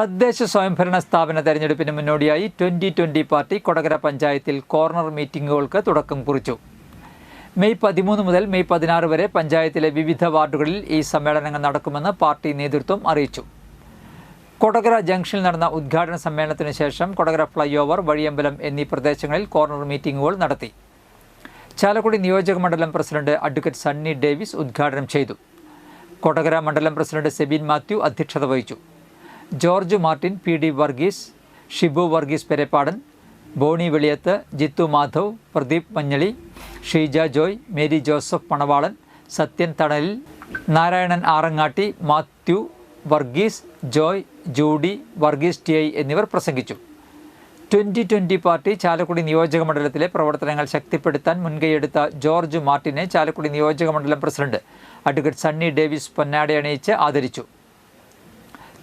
തദ്ദേശ സ്വയംഭരണ സ്ഥാപന തെരഞ്ഞെടുപ്പിന് മുന്നോടിയായി 2020 പാർട്ടി കൊടകര പഞ്ചായത്തിൽ കോർണർ മീറ്റിംഗുകൾക്ക് തുടക്കം കുറിച്ചു. മെയ് 13 മുതൽ മെയ് 16 വരെ പഞ്ചായത്തിലെ വിവിധ വാർഡുകളിൽ ഈ സമ്മേളനങ്ങൾ നടക്കുമെന്ന് പാർട്ടി നേതൃത്വം അറിയിച്ചു. കൊടകര ജംഗ്ഷനിൽ നടന്ന ഉദ്ഘാടന സമ്മേളനത്തിന് ശേഷം കൊടകര ഫ്ലൈ ഓവർ, വഴിയമ്പലം എന്നീ പ്രദേശങ്ങളിൽ കോർണർ മീറ്റിംഗുകൾ നടത്തി. ചാലക്കുടി നിയോജക മണ്ഡലം പ്രസിഡന്റ് അഡ്വക്കേറ്റ് സണ്ണി ഡേവിസ് ഉദ്ഘാടനം ചെയ്തു. കൊടകര മണ്ഡലം പ്രസിഡന്റ് സെബിൻ മാത്യു അധ്യക്ഷത വഹിച്ചു. ജോർജ് മാർട്ടിൻ, പി.ഡി. വർഗീസ്, ഷിബു വർഗീസ് പെരപ്പാടൻ, ബോണി വെളിയത്ത്, ജിത്തു മാധവ്, പ്രദീപ് മഞ്ഞളി, ഷീജ ജോയ്, മേരി ജോസഫ് പണവാളൻ, സത്യൻ തണലിൽ, നാരായണൻ ആറങ്ങാട്ടി, മാത്യു വർഗീസ്, ജോയ്, ജൂഡി, വർഗീസ് ടി.ഐ എന്നിവർ പ്രസംഗിച്ചു. 2020 പാർട്ടി ചാലക്കുടി നിയോജക മണ്ഡലത്തിലെ പ്രവർത്തനങ്ങൾ ശക്തിപ്പെടുത്താൻ മുൻകൈയെടുത്ത ജോർജ് മാർട്ടിനെ ചാലക്കുടി നിയോജക മണ്ഡലം പ്രസിഡന്റ് അഡ്വക്കേറ്റ് സണ്ണി ഡേവിസ് പൊന്നാടയണിയിച്ച് ആദരിച്ചു.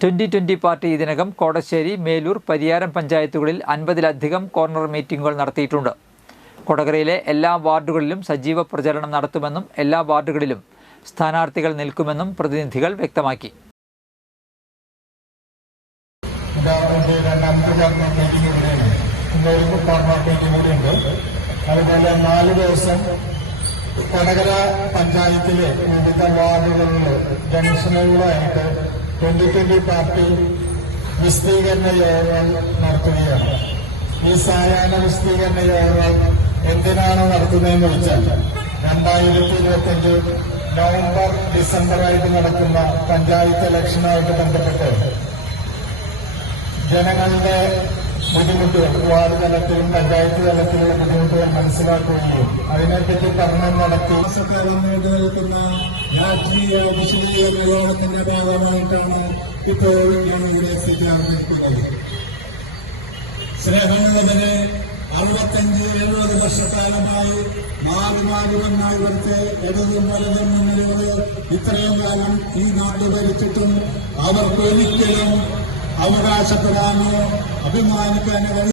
2020 പാർട്ടി ഇതിനകം കോടശ്ശേരി, മേലൂർ, പരിയാരം പഞ്ചായത്തുകളിൽ 50-ലധികം കോർണർ മീറ്റിംഗുകൾ നടത്തിയിട്ടുണ്ട്. കൊടകരയിലെ എല്ലാ വാർഡുകളിലും സജീവ പ്രചരണം നടത്തുമെന്നും എല്ലാ വാർഡുകളിലും സ്ഥാനാർത്ഥികൾ നിൽക്കുമെന്നും പ്രതിനിധികൾ വ്യക്തമാക്കി. അതുപോലെ 4 ദിവസം കൊടകര പഞ്ചായത്തിലെ വിവിധ വാർഡുകളിൽ ജംഗ്ഷനുകളായിട്ട് 2020 പാർട്ടി വിശദീകരണ യോഗങ്ങൾ നടത്തുകയാണ്. ഈ സായാഹ്ന വിശദീകരണ യോഗങ്ങൾ എന്തിനാണ് നടത്തുന്നതെന്ന് വെച്ചാൽ 2025 നവംബർ, ഡിസംബറായിട്ട് നടക്കുന്ന പഞ്ചായത്ത് ഇലക്ഷനുമായിട്ട് ബന്ധപ്പെട്ട് ജനങ്ങളുടെ ബുദ്ധിമുട്ടുകൾ, വാർഡ് തലത്തിലും പഞ്ചായത്ത് തലത്തിലുള്ള ബുദ്ധിമുട്ടുകൾ മനസ്സിലാക്കുകയും അതിനെപ്പറ്റി പഠനം നടത്തി നീണ്ടു നിൽക്കുന്ന രാഷ്ട്രീയ വിശദീകരണ യോഗത്തിന്റെ ഭാഗമായിട്ടാണ് ഇപ്പോൾ ഞാൻ ഇവിടെ എത്തിച്ചേർന്നിരിക്കുന്നത്. സ്നേഹമുള്ളതിന് 65-70 വർഷക്കാലമായി മാറി വന്ന ഇവിടുത്തെ ഇടതും വലതും മുന്നിലൂടെ ഇത്രയും കാലം ഈ നാട് ഭരിച്ചിട്ടും അവർക്ക് ഒരിക്കലും അവകാശപ്പെടാനോ അഭിമാനിക്കാനോ